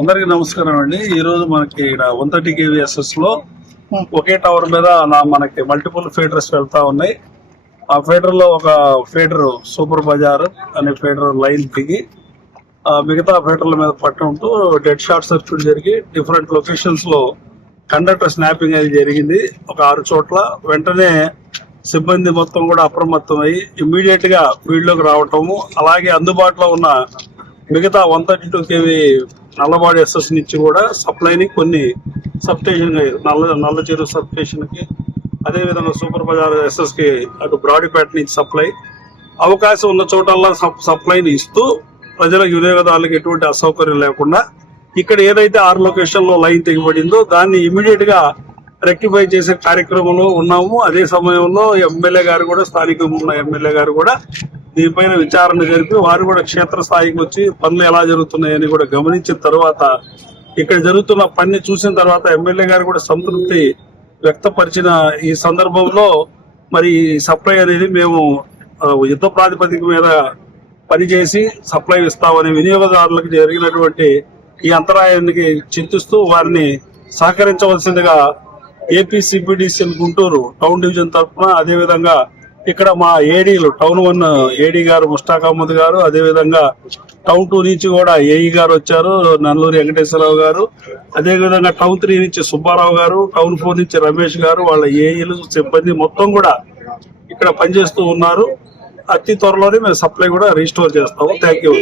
అందరికి నమస్కారం అండి. ఈ రోజు మనకి 130 kVSS లో ఒకే టవర్ మీద మనకి మల్టిపుల్ ఫీడర్స్ వెళ్తా ఉన్నాయి. ఆ ఫీడర్ లో ఒక ఫీడర్ సూపర్ బజార్ అనే ఫీడర్ లైన్ దిగి మిగతా ఫీడర్ల మీద పట్టు ఉంటూ డెడ్ షార్ట్ సర్క్యూట్ జరిగి డిఫరెంట్ లొకేషన్స్ లో కండక్టర్ స్నాపింగ్ అనేది జరిగింది. ఒక 6 చోట్ల వెంటనే సిబ్బంది మొత్తం కూడా అప్రమత్తం అయ్యి ఇమ్మీడియట్ గా ఫీల్డ్ లోకి రావటము, అలాగే అందుబాటులో ఉన్న మిగతా 132 kV నల్లబాడి ఎస్ఎస్ నుంచి కూడా సప్లైని కొన్ని సబ్ స్టేషన్ నల్ల చెరువు సబ్ స్టేషన్ కి, అదేవిధంగా సూపర్ బజార్ ఎస్ఎస్ కి అటు బ్రాడీపేట నుంచి సప్లై అవకాశం ఉన్న చోటల్లా సప్లైని ఇస్తూ ప్రజలకు వినియోగదారులకు ఎటువంటి అసౌకర్యం లేకుండా ఇక్కడ ఏదైతే 6 లొకేషన్ లో లైన్ తెగిపడిందో దాన్ని ఇమీడియట్ గా రెక్టిఫై చేసే కార్యక్రమంలో ఉన్నాము. అదే సమయంలో ఎమ్మెల్యే గారు కూడా, స్థానికంగా ఉన్న ఎమ్మెల్యే గారు కూడా దీనిపైన విచారణ జరిపి వారు కూడా క్షేత్రస్థాయికి వచ్చి పనులు ఎలా జరుగుతున్నాయని కూడా గమనించిన తర్వాత, ఇక్కడ జరుగుతున్న పని చూసిన తర్వాత ఎమ్మెల్యే గారు కూడా సంతృప్తి వ్యక్తపరిచిన ఈ సందర్భంలో మరి సప్లై అనేది మేము యుద్ధ ప్రాతిపదిక మీద పనిచేసి సప్లై ఇస్తామని వినియోగదారులకు జరిగినటువంటి ఈ అంతరాయానికి చింతిస్తూ వారిని సహకరించవలసిందిగా ఏపీసీపీడీసీఎల్ గుంటూరు టౌన్ డివిజన్ తరఫున, అదేవిధంగా ఇక్కడ మా ఏడీలు టౌన్ 1 ఏడీ గారు ముష్టాక్ అహ్మద్ గారు, అదేవిధంగా టౌన్ 2 నుంచి కూడా ఏఈ గారు వచ్చారు, నల్లూరి వెంకటేశ్వరరావు గారు, అదేవిధంగా టౌన్ 3 నుంచి సుబ్బారావు గారు, టౌన్ 4 నుంచి రమేష్ గారు, వాళ్ళ ఏఈలు సిబ్బంది మొత్తం కూడా ఇక్కడ పనిచేస్తూ ఉన్నారు. అతి త్వరలోనే మేము సప్లై కూడా రీస్టోర్ చేస్తాము. Thank you.